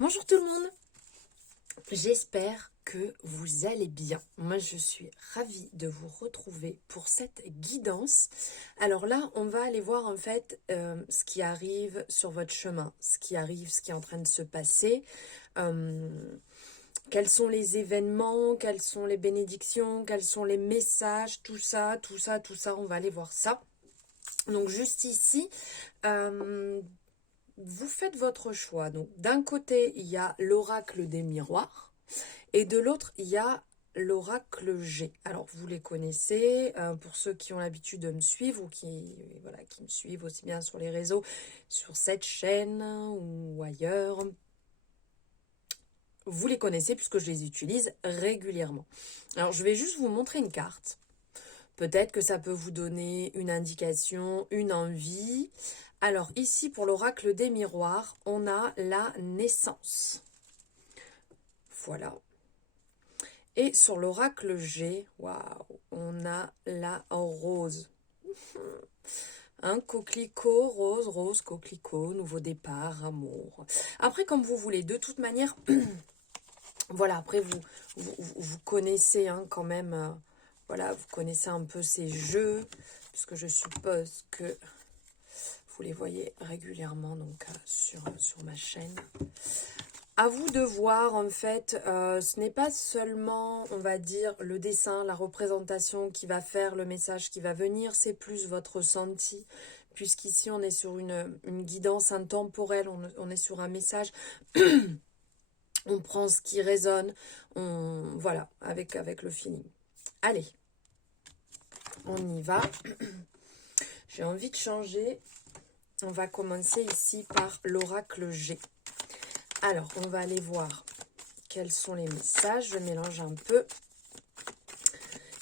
Bonjour tout le monde, j'espère que vous allez bien. Moi je suis ravie de vous retrouver pour cette guidance. Alors là on va aller voir en fait ce qui arrive sur votre chemin, ce qui arrive, ce qui est en train de se passer. Quels sont les événements, quelles sont les bénédictions, quels sont les messages, tout ça, on va aller voir ça. Donc juste ici, vous faites votre choix. Donc d'un côté, il y a l'oracle des miroirs et de l'autre, il y a l'oracle G. Alors vous les connaissez, pour ceux qui ont l'habitude de me suivre ou qui me suivent aussi bien sur les réseaux, sur cette chaîne ou ailleurs. Vous les connaissez puisque je les utilise régulièrement. Alors je vais juste vous montrer une carte. Peut-être que ça peut vous donner une indication, une envie. Alors ici, pour l'oracle des miroirs, on a la naissance. Voilà. Et sur l'oracle G, waouh, on a la rose. Un coquelicot, rose, coquelicot, nouveau départ, amour. Après, comme vous voulez, de toute manière, voilà, après, vous connaissez quand même, voilà, vous connaissez un peu ces jeux, puisque je suppose que vous les voyez régulièrement donc sur ma chaîne. À vous de voir en fait, ce n'est pas seulement, on va dire, le dessin, la représentation qui va faire le message qui va venir, c'est plus votre ressenti, puisqu'ici on est sur une guidance intemporelle, on est sur un message, on prend ce qui résonne, voilà, avec le feeling. Allez, on y va. J'ai envie de changer. On va commencer ici par l'oracle G. Alors, on va aller voir quels sont les messages. Je mélange un peu.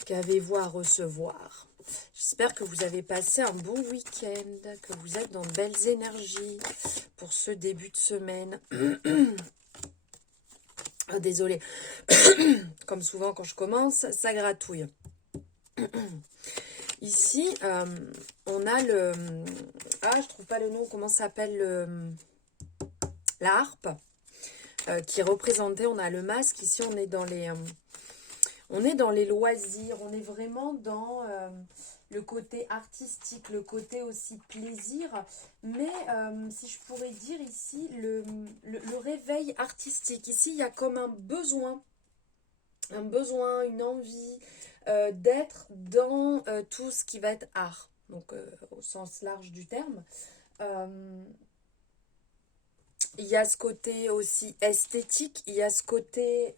Qu'avez-vous à recevoir? J'espère que vous avez passé un bon week-end, que vous êtes dans de belles énergies pour ce début de semaine. Oh, désolée. Comme souvent quand je commence, ça gratouille. Ici, on a le... Ah, je trouve pas le nom. Comment s'appelle la harpe qui est représentée. On a le masque. Ici, on est dans les... on est dans les loisirs. On est vraiment dans le côté artistique, le côté aussi plaisir. Mais si je pourrais dire ici, le réveil artistique. Ici, il y a comme un besoin, une envie d'être dans tout ce qui va être art. Donc, au sens large du terme. Il y a ce côté aussi esthétique, il y a ce côté,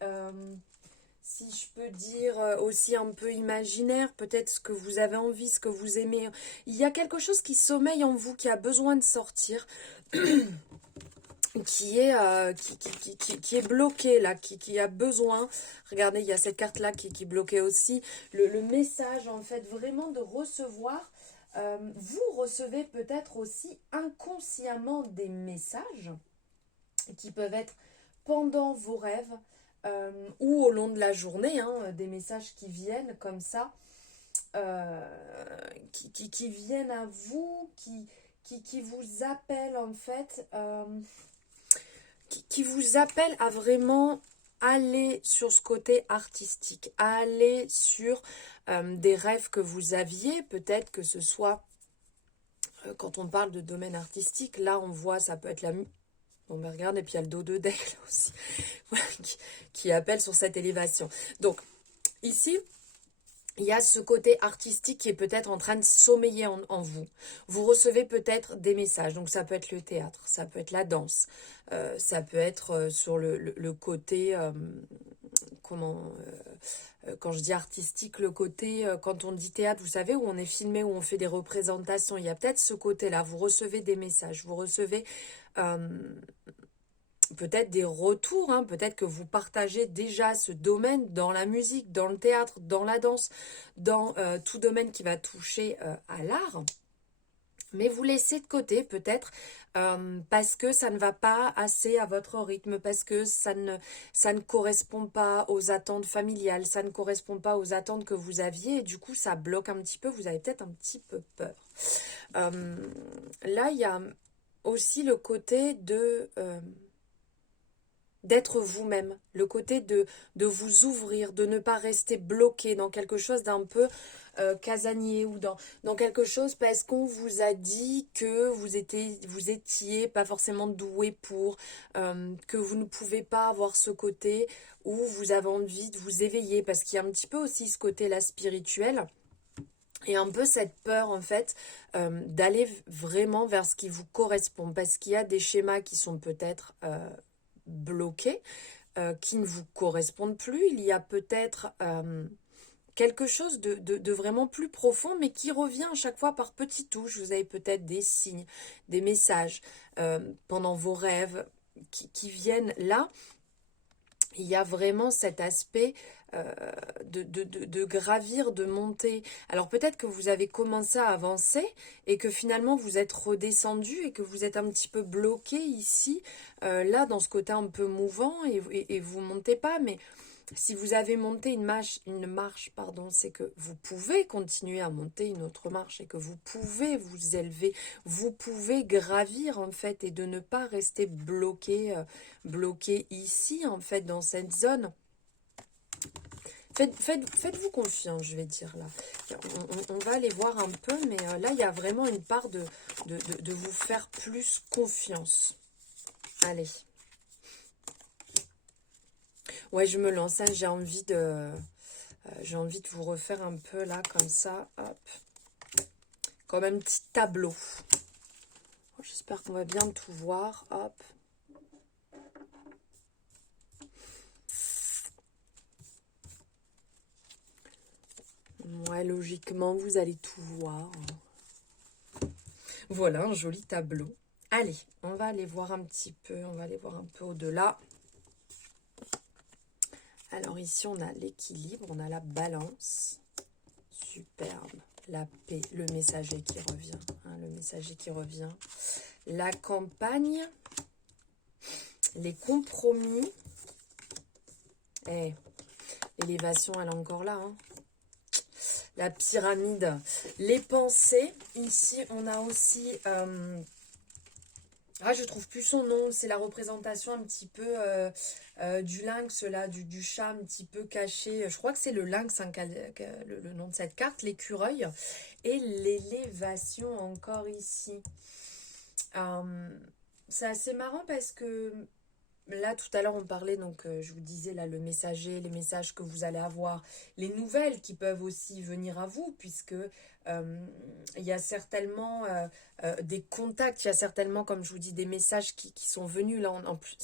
si je peux dire, aussi un peu imaginaire, peut-être ce que vous avez envie, ce que vous aimez. Il y a quelque chose qui sommeille en vous, qui a besoin de sortir, qui est bloqué là, qui a besoin. Regardez, il y a cette carte-là qui est bloquée aussi. Le message, en fait, vraiment de recevoir. Vous recevez peut-être aussi inconsciemment des messages qui peuvent être pendant vos rêves ou au long de la journée, des messages qui viennent comme ça, qui viennent à vous, qui vous appellent en fait, qui vous appellent à vraiment aller sur ce côté artistique, aller sur des rêves que vous aviez, peut-être que ce soit, quand on parle de domaine artistique, là on voit, ça peut être la musique. Bon, ben regarde, et puis il y a le dos de d'aigle aussi, qui appelle sur cette élévation. Donc, ici, il y a ce côté artistique qui est peut-être en train de sommeiller en vous. Vous recevez peut-être des messages, donc ça peut être le théâtre, ça peut être la danse, ça peut être sur le côté, quand je dis artistique, le côté, quand on dit théâtre, vous savez, où on est filmé, où on fait des représentations, il y a peut-être ce côté-là, vous recevez des messages, vous recevez peut-être des retours, peut-être que vous partagez déjà ce domaine dans la musique, dans le théâtre, dans la danse, dans tout domaine qui va toucher à l'art. Mais vous laissez de côté peut-être parce que ça ne va pas assez à votre rythme, parce que ça ne correspond pas aux attentes familiales, ça ne correspond pas aux attentes que vous aviez et du coup ça bloque un petit peu, vous avez peut-être un petit peu peur. Là, il y a aussi le côté de... d'être vous-même, le côté de vous ouvrir, de ne pas rester bloqué dans quelque chose d'un peu casanier ou dans quelque chose parce qu'on vous a dit que vous étiez pas forcément doué pour, que vous ne pouvez pas avoir ce côté où vous avez envie de vous éveiller, parce qu'il y a un petit peu aussi ce côté-là spirituel. Et un peu cette peur en fait d'aller vraiment vers ce qui vous correspond, parce qu'il y a des schémas qui sont peut-être bloqués, qui ne vous correspondent plus. Il y a peut-être quelque chose de vraiment plus profond, mais qui revient à chaque fois par petites touches. Vous avez peut-être des signes, des messages pendant vos rêves qui viennent là. Il y a vraiment cet aspect de gravir, de monter. Alors peut-être que vous avez commencé à avancer et que finalement vous êtes redescendu et que vous êtes un petit peu bloqué ici, là dans ce côté un peu mouvant et vous montez pas. Mais si vous avez monté une marche, pardon, c'est que vous pouvez continuer à monter une autre marche et que vous pouvez vous élever, vous pouvez gravir en fait et de ne pas rester bloqué ici en fait dans cette zone. Faites-vous confiance, je vais dire là. On va aller voir un peu, mais là, il y a vraiment une part de vous faire plus confiance. Allez. Ouais, je me lance, hein, j'ai envie de vous refaire un peu là, comme ça, hop. Comme un petit tableau. J'espère qu'on va bien tout voir, hop. Ouais, logiquement, vous allez tout voir. Voilà, un joli tableau. Allez, on va aller voir un petit peu, on va aller voir un peu au-delà. Alors ici, on a l'équilibre, on a la balance. Superbe. La paix, le messager qui revient. Hein, le messager qui revient. La campagne. Les compromis. L'élévation, elle est encore là. Hein. La pyramide. Les pensées. Ici, on a aussi... je trouve plus son nom. C'est la représentation un petit peu du lynx, là, du chat un petit peu caché. Je crois que c'est le lynx, hein, le nom de cette carte. L'écureuil. Et l'élévation encore ici. C'est assez marrant parce que... Là, tout à l'heure, on parlait, donc je vous disais, là, le messager, les messages que vous allez avoir, les nouvelles qui peuvent aussi venir à vous, puisque il y a certainement des contacts, il y a certainement, comme je vous dis, des messages qui sont venus. Là, en plus,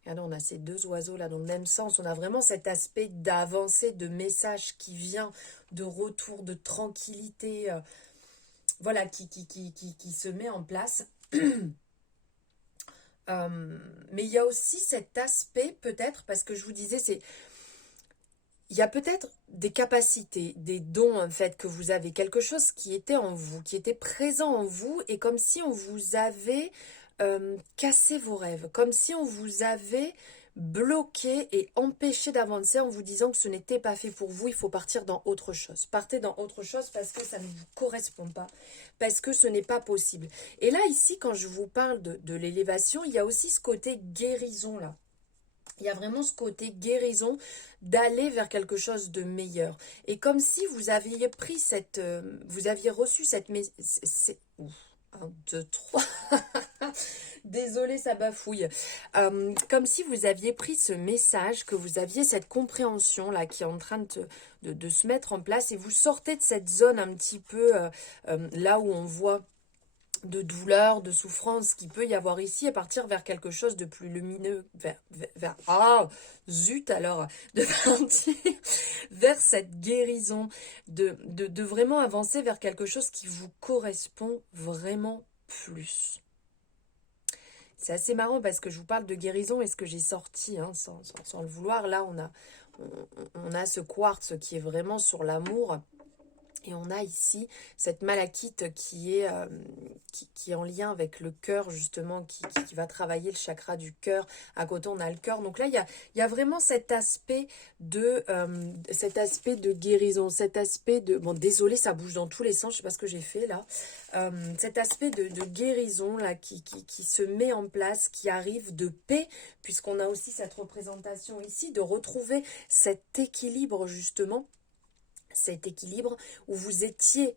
regardez, on a ces deux oiseaux là dans le même sens. On a vraiment cet aspect d'avancée, de message qui vient, de retour, de tranquillité, voilà, qui se met en place. Mais il y a aussi cet aspect peut-être, parce que je vous disais, il y a peut-être des capacités, des dons en fait que vous avez, quelque chose qui était en vous, qui était présent en vous, et comme si on vous avait cassé vos rêves, comme si on vous avait bloqué et empêché d'avancer en vous disant que ce n'était pas fait pour vous, il faut partir dans autre chose. Partez dans autre chose parce que ça ne vous correspond pas, parce que ce n'est pas possible. Et là, ici, quand je vous parle de l'élévation, il y a aussi ce côté guérison là. Il y a vraiment ce côté guérison d'aller vers quelque chose de meilleur. Et comme si vous aviez pris vous aviez reçu cette... Ouf, 1, 2, 3... Désolée, ça bafouille. Comme si vous aviez pris ce message, que vous aviez cette compréhension là qui est en train de se mettre en place, et vous sortez de cette zone un petit peu là où on voit de douleur, de souffrance qui peut y avoir ici, et partir vers quelque chose de plus lumineux, zut alors, de partir vers cette guérison, de vraiment avancer vers quelque chose qui vous correspond vraiment plus. C'est assez marrant parce que je vous parle de guérison, et ce que j'ai sorti, hein, sans le vouloir, là on a ce quartz qui est vraiment sur l'amour. Et on a ici cette malachite qui est en lien avec le cœur, justement, qui va travailler le chakra du cœur. À côté, on a le cœur. Donc là, il y a vraiment cet aspect de guérison, cet aspect de... Bon, désolé, ça bouge dans tous les sens, je sais pas ce que j'ai fait là. Cet aspect de guérison là, qui se met en place, qui arrive, de paix, puisqu'on a aussi cette représentation ici, de retrouver cet équilibre, justement, cet équilibre où vous étiez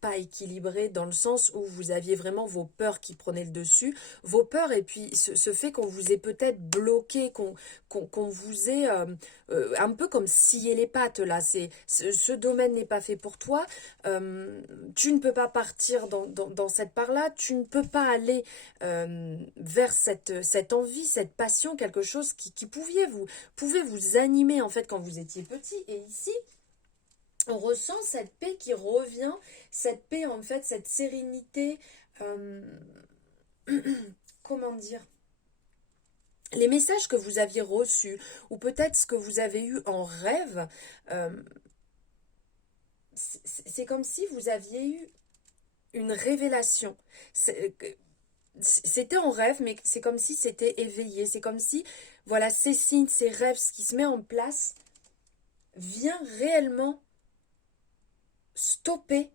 pas équilibré dans le sens où vous aviez vraiment vos peurs qui prenaient le dessus, vos peurs et puis ce fait qu'on vous ait peut-être bloqué, qu'on vous ait un peu comme scié les pattes là, ce domaine n'est pas fait pour toi, tu ne peux pas partir dans cette part-là, tu ne peux pas aller vers cette envie, cette passion, quelque chose qui pouvait vous animer en fait quand vous étiez petit. Et ici, on ressent cette paix qui revient, cette paix en fait, cette sérénité, comment dire, les messages que vous aviez reçus, ou peut-être ce que vous avez eu en rêve, c'est comme si vous aviez eu une révélation. C'était en rêve, mais c'est comme si c'était éveillé, c'est comme si, voilà, ces signes, ces rêves, ce qui se met en place, vient réellement stopper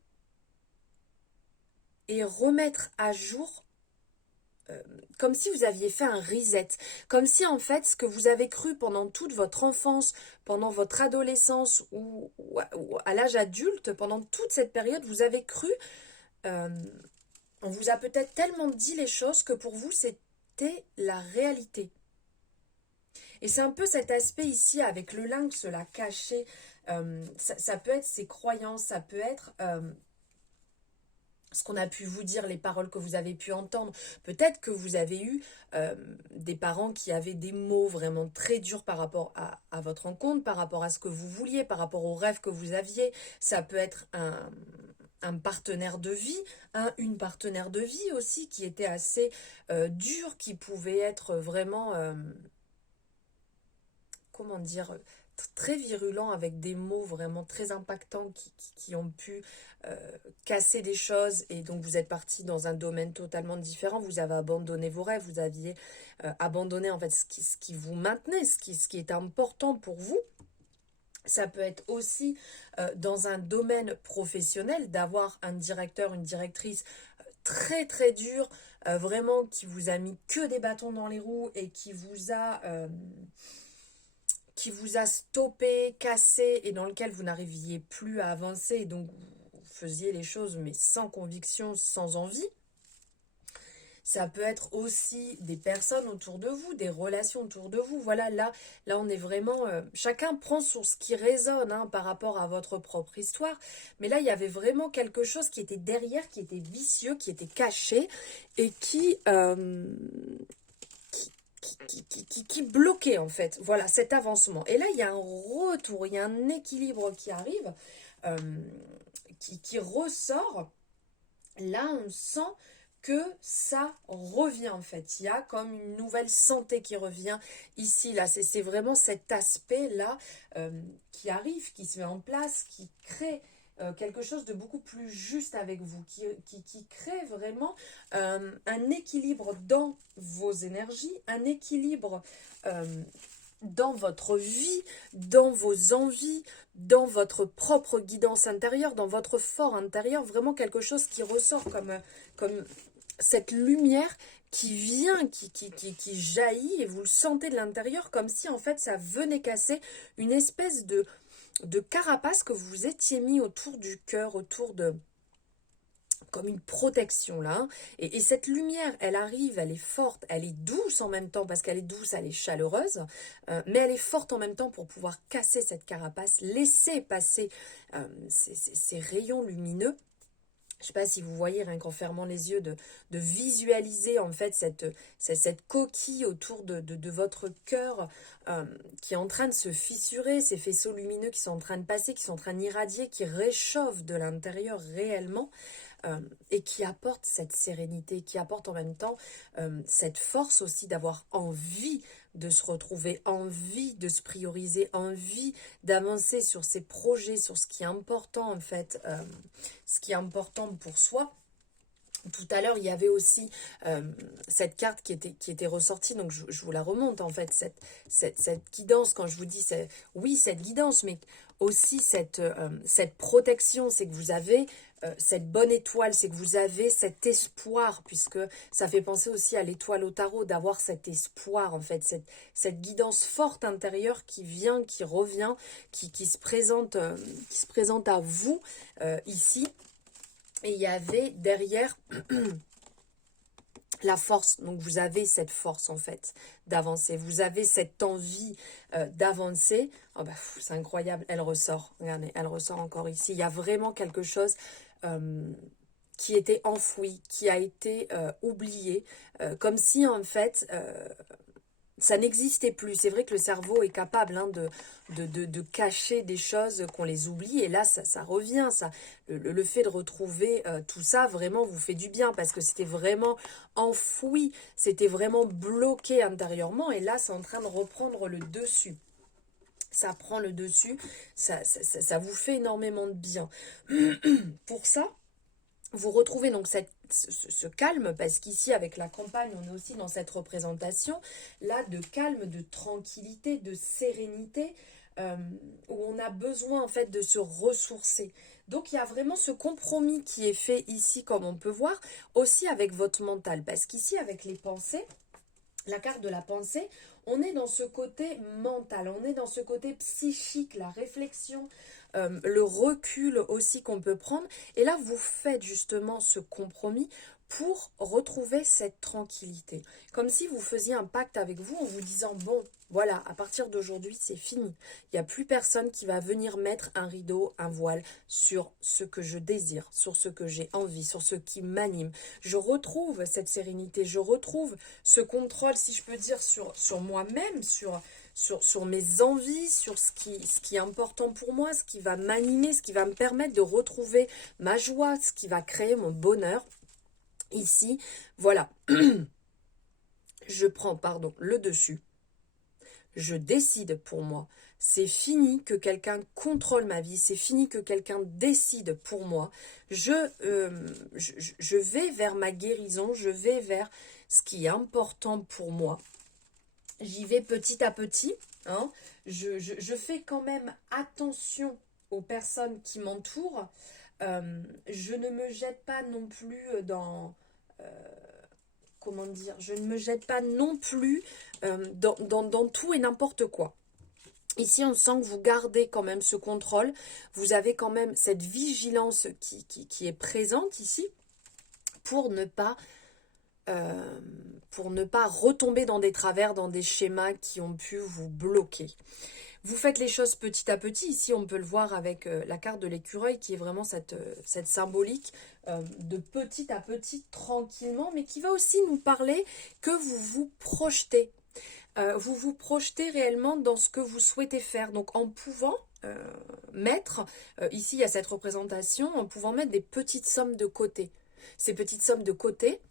et remettre à jour comme si vous aviez fait un reset, comme si en fait ce que vous avez cru pendant toute votre enfance, pendant votre adolescence ou à l'âge adulte, pendant toute cette période, vous avez cru, on vous a peut-être tellement dit les choses que pour vous c'était la réalité. Et c'est un peu cet aspect ici avec le lynx là caché, ça peut être ses croyances, ça peut être ce qu'on a pu vous dire, les paroles que vous avez pu entendre. Peut-être que vous avez eu des parents qui avaient des mots vraiment très durs par rapport à votre rencontre, par rapport à ce que vous vouliez, par rapport aux rêves que vous aviez. Ça peut être un partenaire de vie, une partenaire de vie aussi qui était assez dure, qui pouvait être vraiment, comment dire, très virulent avec des mots vraiment très impactants qui ont pu casser des choses et donc vous êtes parti dans un domaine totalement différent, vous avez abandonné vos rêves, vous aviez abandonné en fait ce qui vous maintenait, ce qui est important pour vous. Ça peut être aussi dans un domaine professionnel d'avoir un directeur, une directrice très très dur, vraiment qui vous a mis que des bâtons dans les roues et qui vous a stoppé, cassé et dans lequel vous n'arriviez plus à avancer et donc vous faisiez les choses mais sans conviction, sans envie. Ça peut être aussi des personnes autour de vous, des relations autour de vous. Voilà, là on est vraiment... chacun prend sur ce qui résonne par rapport à votre propre histoire. Mais là, il y avait vraiment quelque chose qui était derrière, qui était vicieux, qui était caché et qui bloquait en fait, voilà, cet avancement. Et là, il y a un retour, il y a un équilibre qui arrive, qui ressort. Là, on sent que ça revient en fait. Il y a comme une nouvelle santé qui revient ici, là. C'est vraiment cet aspect-là qui arrive, qui se met en place, qui crée quelque chose de beaucoup plus juste avec vous, qui crée vraiment un équilibre dans vos énergies, un équilibre dans votre vie, dans vos envies, dans votre propre guidance intérieure, dans votre fort intérieur, vraiment quelque chose qui ressort comme cette lumière qui vient, qui jaillit et vous le sentez de l'intérieur comme si en fait ça venait casser une espèce de carapace que vous étiez mis autour du cœur, autour de... comme une protection là. Et cette lumière, elle arrive, elle est forte, elle est douce en même temps, parce qu'elle est douce, elle est chaleureuse, mais elle est forte en même temps pour pouvoir casser cette carapace, laisser passer ces rayons lumineux. Je ne sais pas si vous voyez, rien qu'en fermant les yeux, de visualiser en fait cette coquille autour de votre cœur qui est en train de se fissurer, ces faisceaux lumineux qui sont en train de passer, qui sont en train d'irradier, qui réchauffent de l'intérieur réellement. et qui apporte cette sérénité, qui apporte en même temps cette force aussi d'avoir envie de se retrouver, envie de se prioriser, envie d'avancer sur ses projets, sur ce qui est important en fait, ce qui est important pour soi. Tout à l'heure, il y avait aussi cette carte qui était ressortie, donc je vous la remonte en fait, cette guidance, quand je vous dis, oui, cette guidance, mais aussi cette protection, c'est que vous avez cette bonne étoile, c'est que vous avez cet espoir, puisque ça fait penser aussi à l'étoile au tarot, d'avoir cet espoir en fait, cette guidance forte intérieure qui vient, qui revient, qui se présente à vous ici. Et il y avait derrière la force. Donc vous avez cette force en fait d'avancer. Vous avez cette envie d'avancer. Oh bah, c'est incroyable, elle ressort. Regardez, elle ressort encore ici. Il y a vraiment quelque chose qui était enfoui, qui a été oublié. Comme si en fait ça n'existait plus. C'est vrai que le cerveau est capable de cacher des choses, qu'on les oublie. Et là, ça revient. Le fait de retrouver tout ça, vraiment, vous fait du bien. Parce que c'était vraiment enfoui. C'était vraiment bloqué intérieurement. Et là, c'est en train de reprendre le dessus. Ça prend le dessus. Ça vous fait énormément de bien. Pour ça, vous retrouvez donc ce calme, parce qu'ici avec la campagne on est aussi dans cette représentation là de calme, de tranquillité, de sérénité, où on a besoin en fait de se ressourcer. Donc il y a vraiment ce compromis qui est fait ici, comme on peut voir, aussi avec votre mental, parce qu'ici avec les pensées, la carte de la pensée, on est dans ce côté mental, on est dans ce côté psychique, la réflexion, le recul aussi qu'on peut prendre. Et là, vous faites justement ce compromis pour retrouver cette tranquillité. Comme si vous faisiez un pacte avec vous en vous disant, bon, voilà, à partir d'aujourd'hui, c'est fini. Il n'y a plus personne qui va venir mettre un rideau, un voile sur ce que je désire, sur ce que j'ai envie, sur ce qui m'anime. Je retrouve cette sérénité, je retrouve ce contrôle, si je peux dire, sur moi-même, sur mes envies, sur ce qui est important pour moi, ce qui va m'animer, ce qui va me permettre de retrouver ma joie, ce qui va créer mon bonheur. Ici, voilà, je prends, le dessus. Je décide pour moi. C'est fini que quelqu'un contrôle ma vie. C'est fini que quelqu'un décide pour moi. Je vais vers ma guérison. Je vais vers ce qui est important pour moi. J'y vais petit à petit. Hein. Je fais quand même attention aux personnes qui m'entourent. Je ne me jette pas non plus dans... comment dire, je ne me jette pas non plus dans tout et n'importe quoi. Ici, on sent que vous gardez quand même ce contrôle. Vous avez quand même cette vigilance qui est présente ici pour ne pas retomber dans des travers, dans des schémas qui ont pu vous bloquer. Vous faites les choses petit à petit. Ici, on peut le voir avec la carte de l'écureuil qui est vraiment cette symbolique de petit à petit, tranquillement, mais qui va aussi nous parler que vous vous projetez. Vous vous projetez réellement dans ce que vous souhaitez faire. Donc, en pouvant mettre, ici, il y a cette représentation, en pouvant mettre des petites sommes de côté. Ces petites sommes de côté,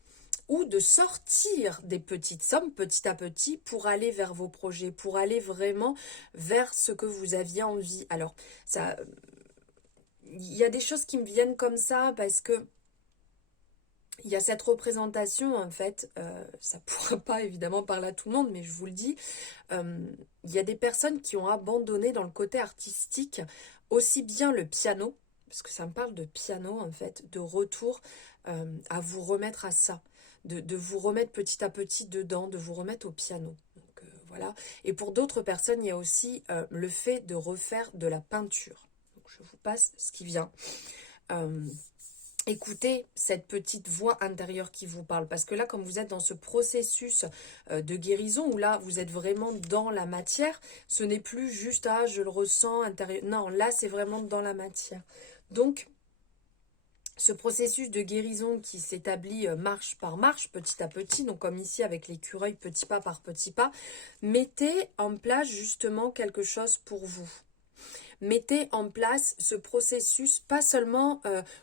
ou de sortir des petites sommes petit à petit pour aller vers vos projets, pour aller vraiment vers ce que vous aviez envie. Alors, ça, il y a des choses qui me viennent comme ça parce que il y a cette représentation, en fait, ça ne pourra pas évidemment parler à tout le monde, mais je vous le dis, il y a des personnes qui ont abandonné dans le côté artistique aussi bien le piano, parce que ça me parle de piano, en fait, de retour à vous remettre à ça. De vous remettre petit à petit dedans, de vous remettre au piano. Donc, voilà. Et pour d'autres personnes, il y a aussi le fait de refaire de la peinture. Donc, je vous passe ce qui vient. Écoutez cette petite voix intérieure qui vous parle. Parce que là, comme vous êtes dans ce processus de guérison, où là, vous êtes vraiment dans la matière, ce n'est plus juste, ah, je le ressens intérieur. Non, là, c'est vraiment dans la matière. Donc, ce processus de guérison qui s'établit marche par marche, petit à petit, donc comme ici avec l'écureuil, petit pas par petit pas, mettez en place justement quelque chose pour vous. mettez en place ce processus, pas seulement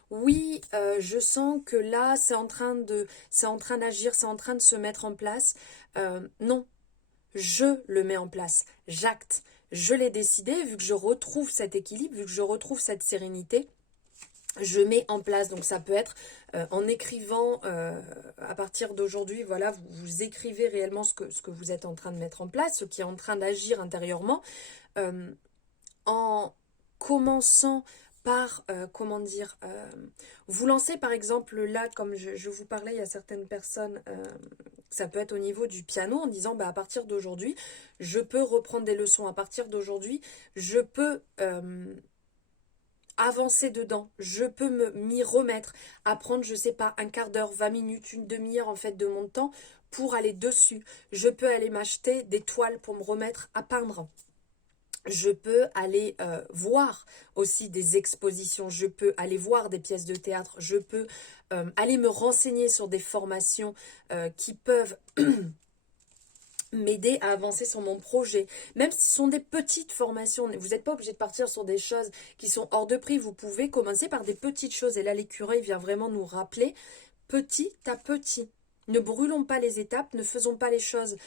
oui, je sens que là c'est en train d'agir, c'est en train de se mettre en place. Non, je le mets en place, j'acte, je l'ai décidé, vu que je retrouve cet équilibre, vu que je retrouve cette sérénité, je mets en place. Donc ça peut être en écrivant à partir d'aujourd'hui, voilà, vous écrivez réellement ce que vous êtes en train de mettre en place, ce qui est en train d'agir intérieurement, en commençant par, comment dire, vous lancez par exemple là, comme je vous parlais, il y a certaines personnes, ça peut être au niveau du piano, en disant bah, à partir d'aujourd'hui, je peux reprendre des leçons, à partir d'aujourd'hui, je peux avancer dedans, je peux m'y remettre, apprendre, je sais pas, un quart d'heure, 20 minutes, une demi-heure en fait de mon temps pour aller dessus. Je peux aller m'acheter des toiles pour me remettre à peindre. Je peux aller voir aussi des expositions, je peux aller voir des pièces de théâtre, je peux aller me renseigner sur des formations qui peuvent m'aider à avancer sur mon projet, même si ce sont des petites formations. Vous n'êtes pas obligé de partir sur des choses qui sont hors de prix, vous pouvez commencer par des petites choses, et là l'écureuil vient vraiment nous rappeler petit à petit. Ne brûlons pas les étapes, ne faisons pas les choses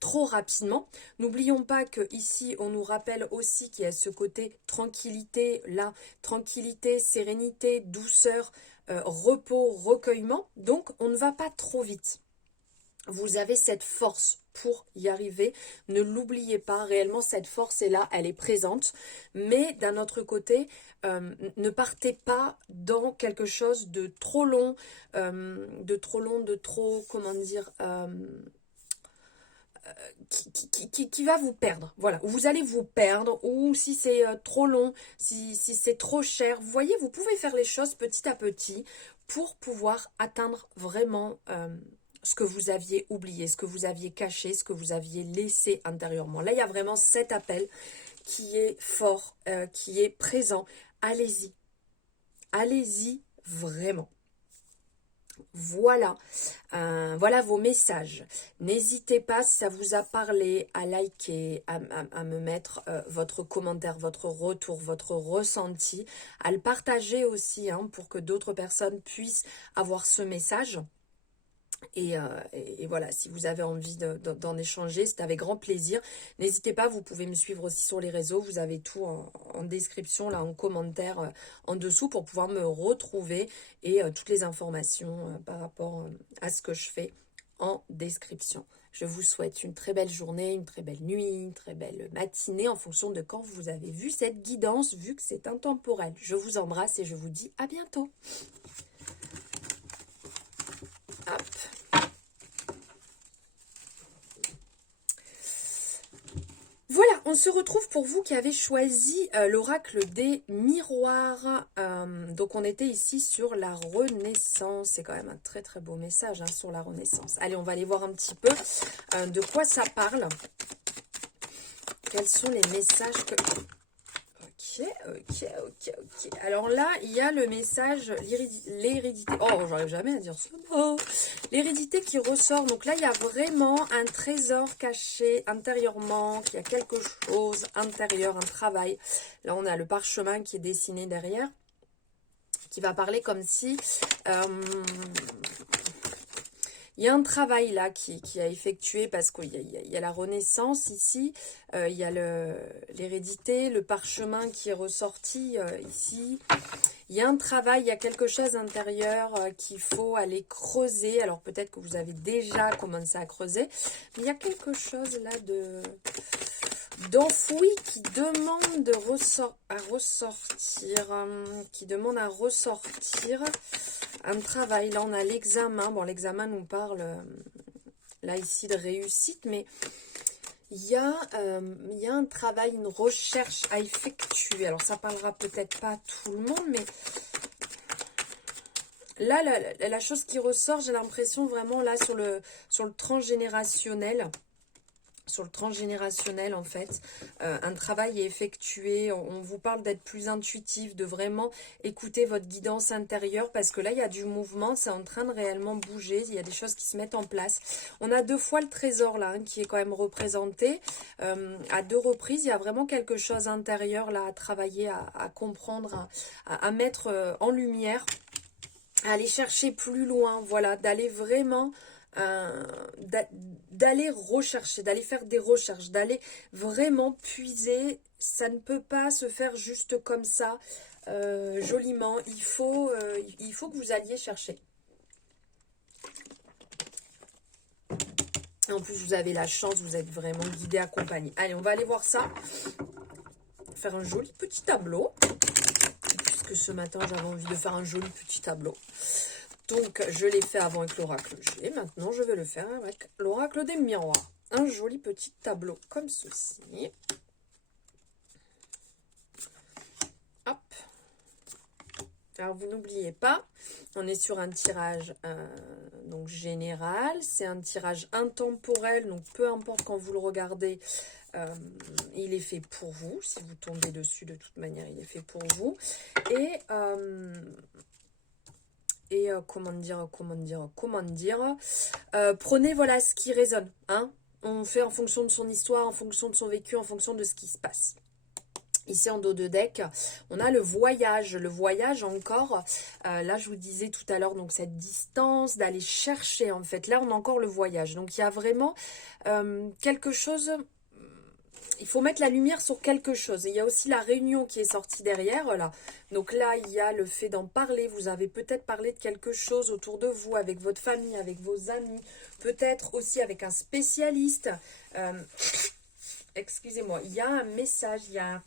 trop rapidement. N'oublions pas que ici on nous rappelle aussi qu'il y a ce côté tranquillité, là, tranquillité, sérénité, douceur, repos, recueillement. Donc on ne va pas trop vite. Vous avez cette force pour y arriver. Ne l'oubliez pas, réellement cette force est là, elle est présente. Mais d'un autre côté, ne partez pas dans quelque chose de trop long, comment dire, qui va vous perdre. Voilà, vous allez vous perdre, ou si c'est trop long, si c'est trop cher. Vous voyez, vous pouvez faire les choses petit à petit pour pouvoir atteindre vraiment ce que vous aviez oublié, ce que vous aviez caché, ce que vous aviez laissé intérieurement. Là, il y a vraiment cet appel qui est fort, qui est présent. Allez-y. Allez-y vraiment. Voilà, voilà vos messages. N'hésitez pas, si ça vous a parlé, à liker, à me mettre votre commentaire, votre retour, votre ressenti, à le partager aussi pour que d'autres personnes puissent avoir ce message. Et voilà, si vous avez envie d'en échanger, c'est avec grand plaisir. N'hésitez pas, vous pouvez me suivre aussi sur les réseaux. Vous avez tout en description, là, en commentaire en dessous pour pouvoir me retrouver, et toutes les informations par rapport à ce que je fais en description. Je vous souhaite une très belle journée, une très belle nuit, une très belle matinée en fonction de quand vous avez vu cette guidance, vu que c'est intemporel. Je vous embrasse et je vous dis à bientôt. Hop. Voilà, on se retrouve pour vous qui avez choisi l'oracle des miroirs. Donc on était ici sur la Renaissance. C'est quand même un très très beau message sur la Renaissance. Allez, on va aller voir un petit peu de quoi ça parle. Quels sont les messages que... Ok. Alors là, il y a le message, l'hérédité. Oh, j'arrive jamais à dire ça. Oh. L'hérédité qui ressort. Donc là, il y a vraiment un trésor caché intérieurement, qu'il y a quelque chose intérieur, un travail. Là, on a le parchemin qui est dessiné derrière, qui va parler comme si... il y a un travail là qui a effectué, parce qu'il y a la Renaissance ici, il y a l'hérédité, le parchemin qui est ressorti ici. Il y a un travail, il y a quelque chose intérieur qu'il faut aller creuser. Alors peut-être que vous avez déjà commencé à creuser, mais il y a quelque chose là d'enfoui qui demande à ressortir, qui demande à ressortir. Un travail, là on a l'examen. Bon, l'examen nous parle là ici de réussite, mais il y a un travail, une recherche à effectuer. Alors ça parlera peut-être pas à tout le monde, mais là la chose qui ressort, j'ai l'impression vraiment là sur le transgénérationnel, sur le transgénérationnel en fait. Un travail est effectué, on vous parle d'être plus intuitif, de vraiment écouter votre guidance intérieure parce que là il y a du mouvement, c'est en train de réellement bouger, il y a des choses qui se mettent en place. On a 2 fois le trésor là qui est quand même représenté à 2 reprises, il y a vraiment quelque chose intérieur là à travailler, à comprendre, à mettre en lumière, à aller chercher plus loin, voilà, d'aller vraiment d'aller rechercher, d'aller faire des recherches, d'aller vraiment puiser. Ça ne peut pas se faire juste comme ça, joliment. Il faut que vous alliez chercher. En plus, vous avez la chance, vous êtes vraiment guidé, accompagné. Allez, on va aller voir ça. Faire un joli petit tableau. Puisque ce matin, j'avais envie de faire un joli petit tableau. Donc, je l'ai fait avant avec l'oracle G. Maintenant, je vais le faire avec l'oracle des miroirs. Un joli petit tableau comme ceci. Hop. Alors, vous n'oubliez pas, on est sur un tirage donc général. C'est un tirage intemporel. Donc, peu importe quand vous le regardez, il est fait pour vous. Si vous tombez dessus, de toute manière, il est fait pour vous. Et comment dire, prenez voilà ce qui résonne, hein. On fait en fonction de son histoire, en fonction de son vécu, en fonction de ce qui se passe. Ici en dos de deck, on a le voyage. Le voyage encore, là je vous disais tout à l'heure, donc cette distance, d'aller chercher en fait. Là on a encore le voyage. Donc il y a vraiment quelque chose. Il faut mettre la lumière sur quelque chose. Et il y a aussi la réunion qui est sortie derrière. Là. Donc là, il y a le fait d'en parler. Vous avez peut-être parlé de quelque chose autour de vous, avec votre famille, avec vos amis. Peut-être aussi avec un spécialiste. Excusez-moi. Il y a un message, il y a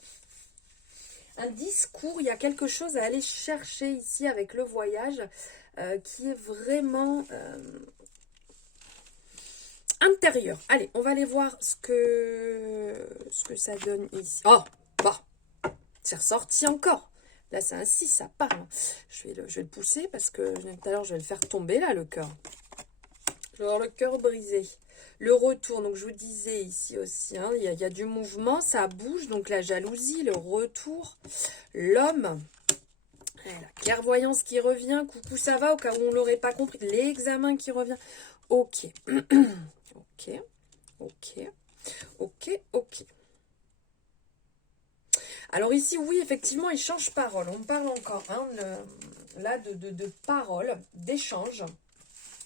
un discours. Il y a quelque chose à aller chercher ici avec le voyage qui est vraiment... intérieur. Allez, on va aller voir ce que ça donne ici. Oh, bah, c'est ressorti encore. Là, c'est un 6, ça parle. Je vais le pousser parce que tout à l'heure, je vais le faire tomber, là, le cœur. Je vais avoir le cœur brisé. Le retour, donc je vous disais ici aussi, hein, il y a du mouvement, ça bouge. Donc la jalousie, le retour, l'homme. La clairvoyance qui revient. Coucou, ça va, au cas où on ne l'aurait pas compris. L'examen qui revient. Ok. Ok, ok, ok, ok. Alors ici, oui, effectivement, il change parole. On parle encore hein, là de parole, d'échange.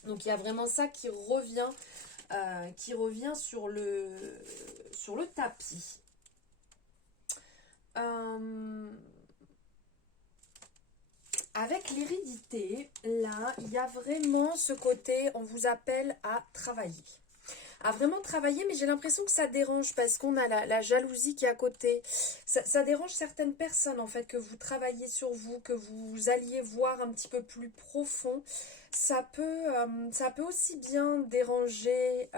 Donc il y a vraiment ça qui revient sur le tapis. Avec l'hérédité, là, il y a vraiment ce côté, on vous appelle à travailler. À vraiment travailler, mais j'ai l'impression que ça dérange parce qu'on a la jalousie qui est à côté. Ça dérange certaines personnes, en fait, que vous travaillez sur vous, que vous alliez voir un petit peu plus profond. Ça peut aussi bien déranger,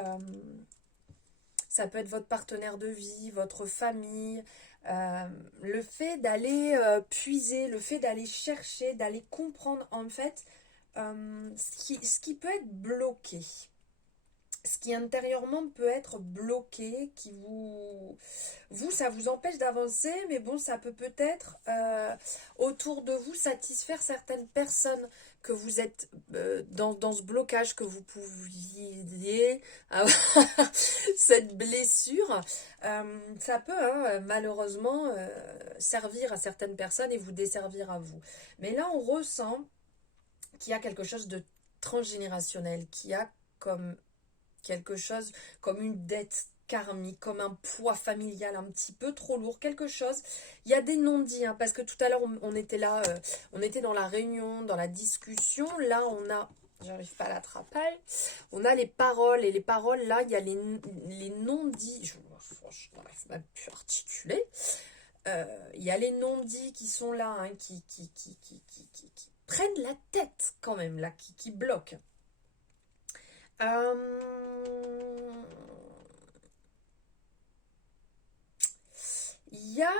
ça peut être votre partenaire de vie, votre famille, le fait d'aller puiser, le fait d'aller chercher, d'aller comprendre, en fait, ce qui peut être bloqué. Ce qui intérieurement peut être bloqué, qui ça vous empêche d'avancer, mais bon, ça peut-être autour de vous satisfaire certaines personnes que vous êtes dans ce blocage, que vous pouviez avoir cette blessure. Ça peut malheureusement servir à certaines personnes et vous desservir à vous. Mais là, on ressent qu'il y a quelque chose de transgénérationnel, qu'il y a comme quelque chose comme une dette karmique, comme un poids familial un petit peu trop lourd, quelque chose. Il y a des non-dits, hein, parce que tout à l'heure, on était là, on était dans la réunion, dans la discussion. Là, on a, j'arrive pas à l'attraper, on a les paroles, et les paroles, là, il y a les non-dits. Je n'arrive même plus à articuler. Il y a les non-dits qui sont là, hein, qui prennent la tête quand même, là, qui bloquent. Il y a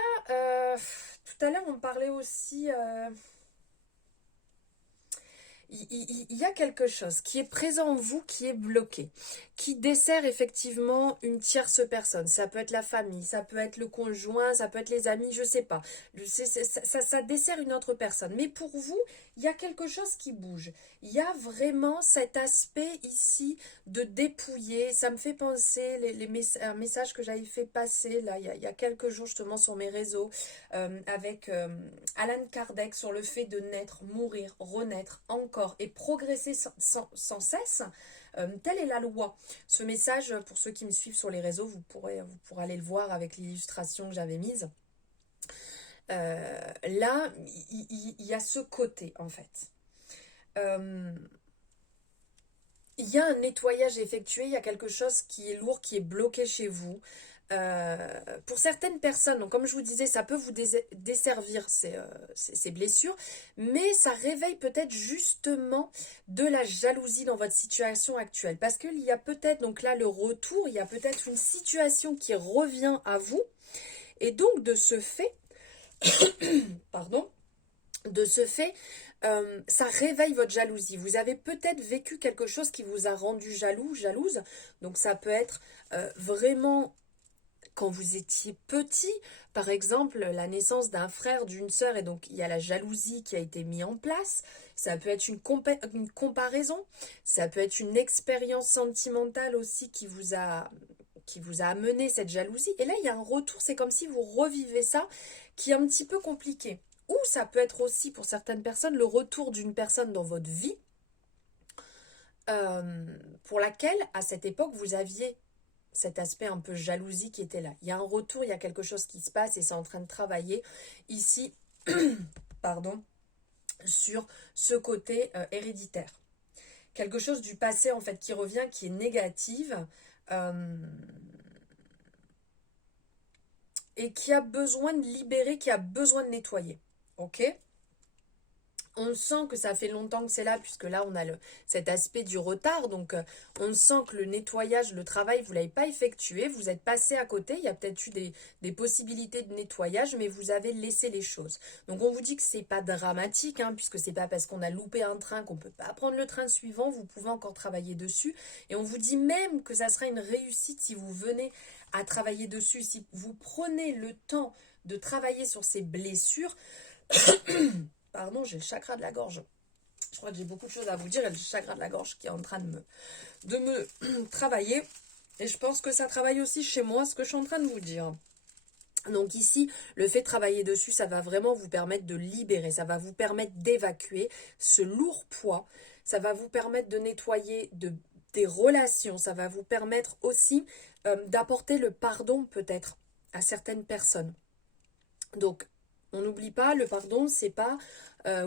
tout à l'heure on parlait aussi il y a quelque chose qui est présent en vous, qui est bloqué, qui dessert effectivement une tierce personne. Ça peut être la famille, ça peut être le conjoint, ça peut être les amis, je sais pas. Ça dessert une autre personne. Mais pour vous, il y a quelque chose qui bouge. Il y a vraiment cet aspect ici de dépouiller. Ça me fait penser un message que j'avais fait passer là, il y a quelques jours justement sur mes réseaux avec Alan Kardec sur le fait de naître, mourir, renaître encore et progresser sans cesse. Telle est la loi. Ce message, pour ceux qui me suivent sur les réseaux, vous pourrez aller le voir avec l'illustration que j'avais mise. Là, il y a ce côté en fait. Il y a un nettoyage effectué, il y a quelque chose qui est lourd, qui est bloqué chez vous. Pour certaines personnes, donc comme je vous disais, ça peut vous desservir ces blessures, mais ça réveille peut-être justement de la jalousie dans votre situation actuelle. Parce qu'il y a peut-être, donc là le retour, il y a peut-être une situation qui revient à vous. Et donc de ce fait, pardon, de ce fait, ça réveille votre jalousie. Vous avez peut-être vécu quelque chose qui vous a rendu jaloux, jalouse. Donc ça peut être vraiment quand vous étiez petit, par exemple, la naissance d'un frère, d'une sœur, et donc il y a la jalousie qui a été mise en place. Ça peut être une comparaison, ça peut être une expérience sentimentale aussi qui vous a amené cette jalousie. Et là, il y a un retour, c'est comme si vous revivez ça, qui est un petit peu compliqué. Ou ça peut être aussi, pour certaines personnes, le retour d'une personne dans votre vie pour laquelle, à cette époque, vous aviez cet aspect un peu jalousie qui était là. Il y a un retour, il y a quelque chose qui se passe et c'est en train de travailler ici, pardon, sur ce côté héréditaire. Quelque chose du passé en fait qui revient, qui est négative et qui a besoin de libérer, qui a besoin de nettoyer. Ok ? On sent que ça fait longtemps que c'est là, puisque là, on a cet aspect du retard. Donc, on sent que le nettoyage, le travail, vous ne l'avez pas effectué. Vous êtes passé à côté. Il y a peut-être eu des possibilités de nettoyage, mais vous avez laissé les choses. Donc, on vous dit que ce n'est pas dramatique, hein, puisque ce n'est pas parce qu'on a loupé un train qu'on ne peut pas prendre le train suivant. Vous pouvez encore travailler dessus. Et on vous dit même que ça sera une réussite si vous venez à travailler dessus. Si vous prenez le temps de travailler sur ces blessures... Pardon, j'ai le chakra de la gorge. Je crois que j'ai beaucoup de choses à vous dire. Et le chakra de la gorge qui est en train de me travailler. Et je pense que ça travaille aussi chez moi, ce que je suis en train de vous dire. Donc ici, le fait de travailler dessus, ça va vraiment vous permettre de libérer. Ça va vous permettre d'évacuer ce lourd poids. Ça va vous permettre de nettoyer des relations. Ça va vous permettre aussi d'apporter le pardon peut-être à certaines personnes. Donc, on n'oublie pas, le pardon, c'est pas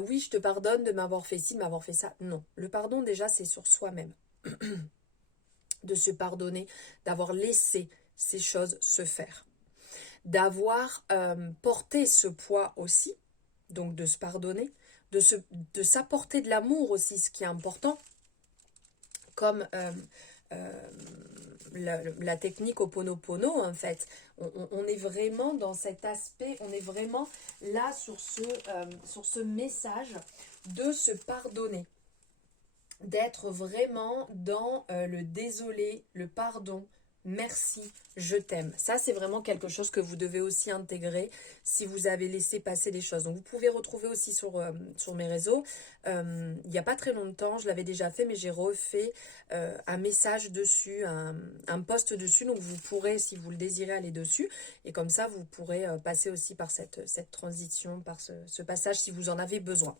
oui, je te pardonne de m'avoir fait ci, de m'avoir fait ça. Non, le pardon, déjà, c'est sur soi-même. De se pardonner, d'avoir laissé ces choses se faire. D'avoir porté ce poids aussi, donc de se pardonner, de s'apporter de l'amour aussi, ce qui est important, comme la technique Ho'oponopono en fait. On est vraiment dans cet aspect, on est vraiment là sur ce message de se pardonner, d'être vraiment dans le désolé, le pardon, merci, je t'aime. Ça, c'est vraiment quelque chose que vous devez aussi intégrer si vous avez laissé passer les choses. Donc, vous pouvez retrouver aussi sur mes réseaux. Il n'y a pas très longtemps, je l'avais déjà fait, mais j'ai refait un message dessus, un post dessus. Donc, vous pourrez, si vous le désirez, aller dessus. Et comme ça, vous pourrez passer aussi par cette transition, par ce passage si vous en avez besoin.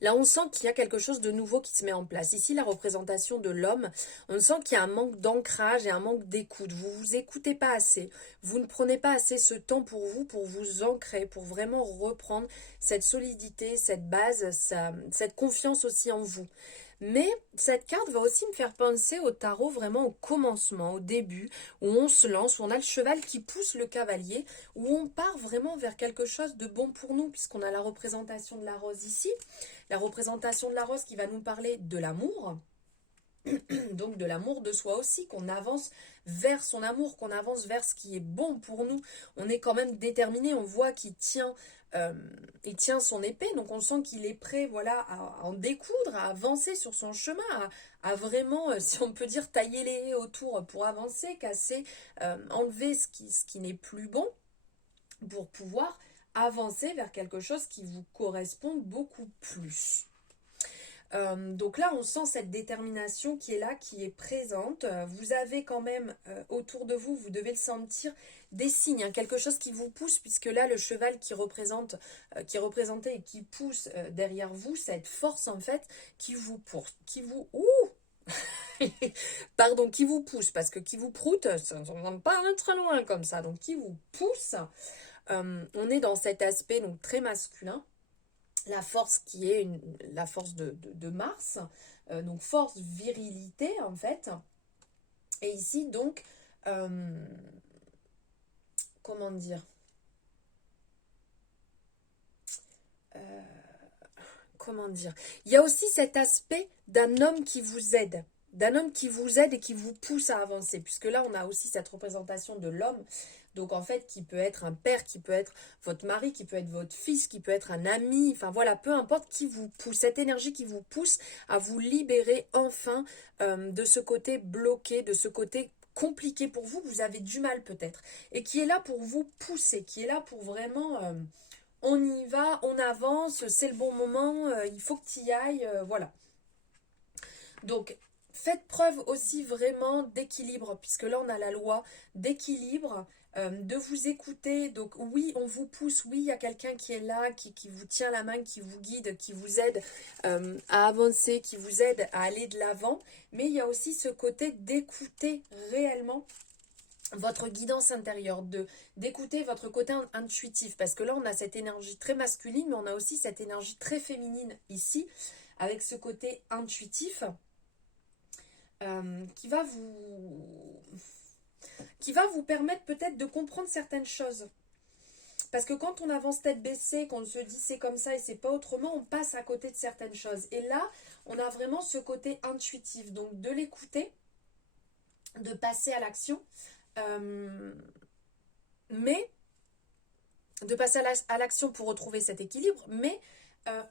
Là, on sent qu'il y a quelque chose de nouveau qui se met en place. Ici, la représentation de l'homme, on sent qu'il y a un manque d'ancrage et un manque d'écoute. Vous ne vous écoutez pas assez. Vous ne prenez pas assez ce temps pour vous ancrer, pour vraiment reprendre cette solidité, cette base, cette confiance aussi en vous. Mais cette carte va aussi me faire penser au tarot vraiment au commencement, au début, où on se lance, où on a le cheval qui pousse le cavalier, où on part vraiment vers quelque chose de bon pour nous, puisqu'on a la représentation de la rose ici, la représentation de la rose qui va nous parler de l'amour, donc de l'amour de soi aussi, qu'on avance vers son amour, qu'on avance vers ce qui est bon pour nous. On est quand même déterminé, on voit il tient son épée, donc on sent qu'il est prêt, voilà, à en découdre, à avancer sur son chemin, à vraiment, si on peut dire, tailler les haies autour pour avancer, casser, enlever ce qui n'est plus bon, pour pouvoir avancer vers quelque chose qui vous correspond beaucoup plus. Donc là, on sent cette détermination qui est là, qui est présente. Vous avez quand même autour de vous, vous devez le sentir, des signes, hein, quelque chose qui vous pousse, puisque là, le cheval qui est représenté et qui pousse derrière vous, cette force en fait, qui vous pousse, pardon, qui vous pousse, parce que qui vous proute, ça ne va pas aller très loin comme ça, donc qui vous pousse. On est dans cet aspect donc très masculin. La force qui est la force de Mars, donc force virilité en fait. Et ici donc, comment dire, comment dire, il y a aussi cet aspect d'un homme qui vous aide. D'un homme qui vous aide et qui vous pousse à avancer. Puisque là, on a aussi cette représentation de l'homme. Donc en fait, qui peut être un père, qui peut être votre mari, qui peut être votre fils, qui peut être un ami. Enfin voilà, peu importe qui vous pousse. Cette énergie qui vous pousse à vous libérer enfin de ce côté bloqué, de ce côté compliqué pour vous, que vous avez du mal peut-être. Et qui est là pour vous pousser, qui est là pour vraiment... on y va, on avance, c'est le bon moment, il faut que tu y ailles, voilà. Donc, faites preuve aussi vraiment d'équilibre, puisque là, on a la loi d'équilibre, de vous écouter. Donc, oui, on vous pousse, oui, il y a quelqu'un qui est là, qui vous tient la main, qui vous guide, qui vous aide à avancer, qui vous aide à aller de l'avant. Mais il y a aussi ce côté d'écouter réellement votre guidance intérieure, d'écouter votre côté intuitif, parce que là on a cette énergie très masculine, mais on a aussi cette énergie très féminine ici, avec ce côté intuitif qui va vous permettre peut-être de comprendre certaines choses. Parce que quand on avance tête baissée, qu'on se dit c'est comme ça et c'est pas autrement, on passe à côté de certaines choses. Et là, on a vraiment ce côté intuitif, donc de l'écouter, de passer à l'action. Mais de passer à l'action pour retrouver cet équilibre, mais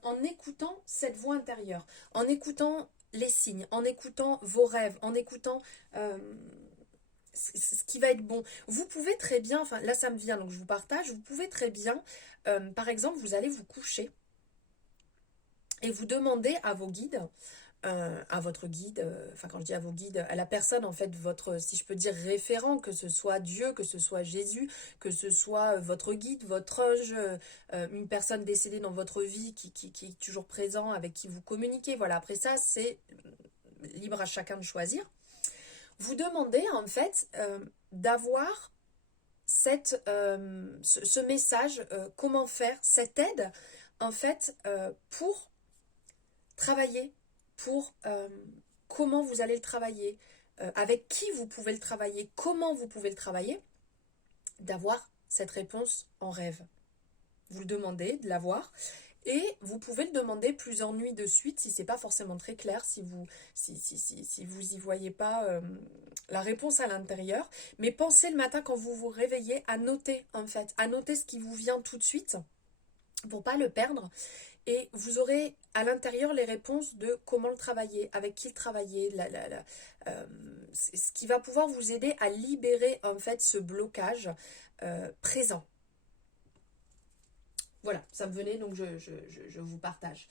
en écoutant cette voix intérieure, en écoutant les signes, en écoutant vos rêves, en écoutant ce qui va être bon. Vous pouvez très bien, enfin là ça me vient donc je vous partage, vous pouvez très bien, par exemple vous allez vous coucher et vous demandez à vos guides, à votre guide, enfin quand je dis à vos guides, à la personne en fait, votre, si je peux dire référent, que ce soit Dieu, que ce soit Jésus, que ce soit votre guide, votre ange, une personne décédée dans votre vie qui est toujours présent, avec qui vous communiquez, voilà, après ça c'est libre à chacun de choisir. Vous demandez en fait d'avoir ce message, comment faire, cette aide en fait pour travailler, pour comment vous allez le travailler, avec qui vous pouvez le travailler, comment vous pouvez le travailler, d'avoir cette réponse en rêve. Vous le demandez, de l'avoir, et vous pouvez le demander plusieurs nuits de suite si c'est pas forcément très clair, si vous y voyez pas la réponse à l'intérieur. Mais pensez le matin quand vous vous réveillez à noter en fait, à noter ce qui vous vient tout de suite pour pas le perdre. Et vous aurez à l'intérieur les réponses de comment le travailler, avec qui le travailler, ce qui va pouvoir vous aider à libérer en fait ce blocage présent. Voilà, ça me venait donc je vous partage.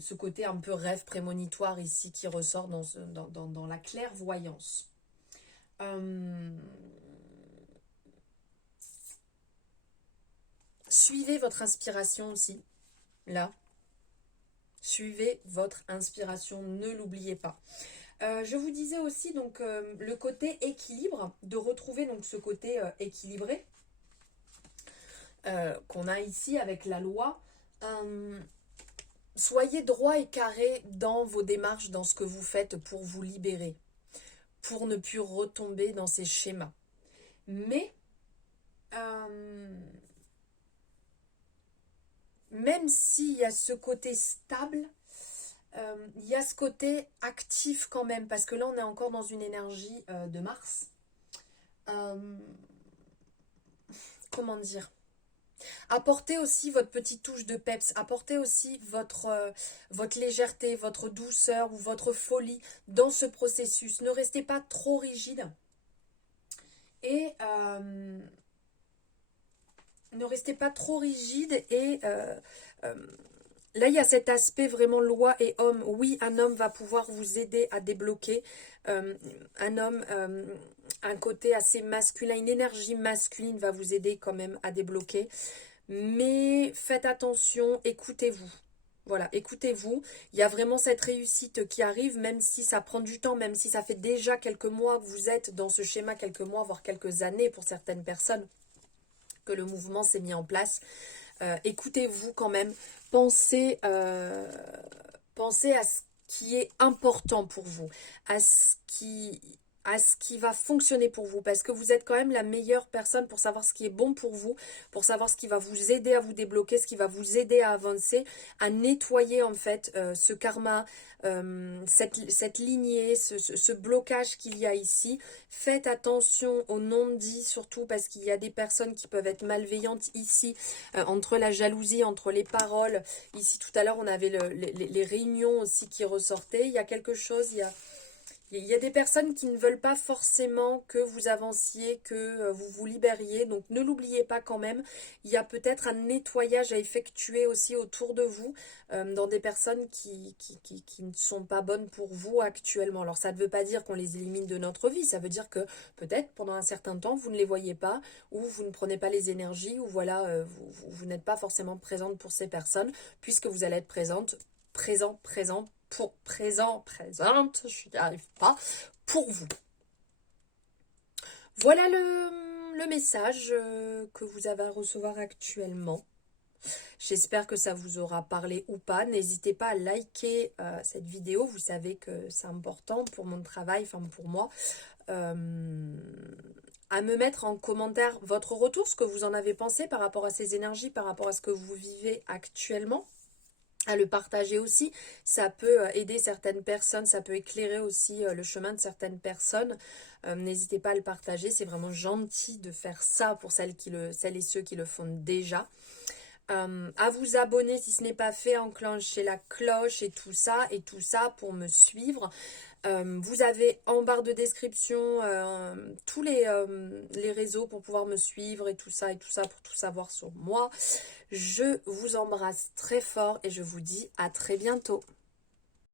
Ce côté un peu rêve prémonitoire ici qui ressort dans la clairvoyance. Suivez votre inspiration aussi. Là, suivez votre inspiration, ne l'oubliez pas. Je vous disais aussi donc le côté équilibre, de retrouver donc ce côté équilibré qu'on a ici avec la loi. Soyez droit et carré dans vos démarches, dans ce que vous faites pour vous libérer, pour ne plus retomber dans ces schémas. Mais même s'il y a ce côté stable, Il y a ce côté actif quand même, parce que là, on est encore dans une énergie de Mars. Euh, comment dire? Apportez aussi votre petite touche de peps, apportez aussi votre légèreté, votre douceur ou votre folie dans ce processus. Ne restez pas trop rigide et ne restez pas trop rigide et euh, là, il y a cet aspect vraiment loi et homme. Oui, un homme va pouvoir vous aider à débloquer. Un homme, un côté assez masculin, une énergie masculine va vous aider quand même à débloquer. Mais faites attention, écoutez-vous. Voilà, écoutez-vous. Il y a vraiment cette réussite qui arrive, même si ça prend du temps, même si ça fait déjà quelques mois que vous êtes dans ce schéma, quelques mois, voire quelques années pour certaines personnes, que le mouvement s'est mis en place. Écoutez-vous quand même. Pensez, pensez à ce qui est important pour vous, à ce qui va fonctionner pour vous, parce que vous êtes quand même la meilleure personne pour savoir ce qui est bon pour vous, pour savoir ce qui va vous aider à vous débloquer, ce qui va vous aider à avancer, à nettoyer en fait ce karma, cette lignée, ce blocage qu'il y a ici. Faites attention aux non-dits surtout parce qu'il y a des personnes qui peuvent être malveillantes ici, entre la jalousie, entre les paroles. Ici tout à l'heure on avait les réunions aussi qui ressortaient. Il y a quelque chose, il y a des personnes qui ne veulent pas forcément que vous avanciez, que vous vous libériez. Donc ne l'oubliez pas quand même. Il y a peut-être un nettoyage à effectuer aussi autour de vous dans des personnes qui ne sont pas bonnes pour vous actuellement. Alors ça ne veut pas dire qu'on les élimine de notre vie. Ça veut dire que peut-être pendant un certain temps, vous ne les voyez pas ou vous ne prenez pas les énergies ou voilà, vous n'êtes pas forcément présente pour ces personnes puisque vous allez être présente, je n'y arrive pas, pour vous. Voilà le message que vous avez à recevoir actuellement. J'espère que ça vous aura parlé ou pas. N'hésitez pas à liker cette vidéo. Vous savez que c'est important pour mon travail, enfin pour moi. À me mettre en commentaire votre retour, ce que vous en avez pensé par rapport à ces énergies, par rapport à ce que vous vivez actuellement. À le partager aussi, ça peut aider certaines personnes, ça peut éclairer aussi le chemin de certaines personnes. N'hésitez pas à le partager, c'est vraiment gentil de faire ça pour celles et ceux qui le font déjà. À vous abonner si ce n'est pas fait, enclenchez la cloche et tout ça pour me suivre. Vous avez en barre de description tous les réseaux pour pouvoir me suivre et tout ça pour tout savoir sur moi. Je vous embrasse très fort et je vous dis à très bientôt.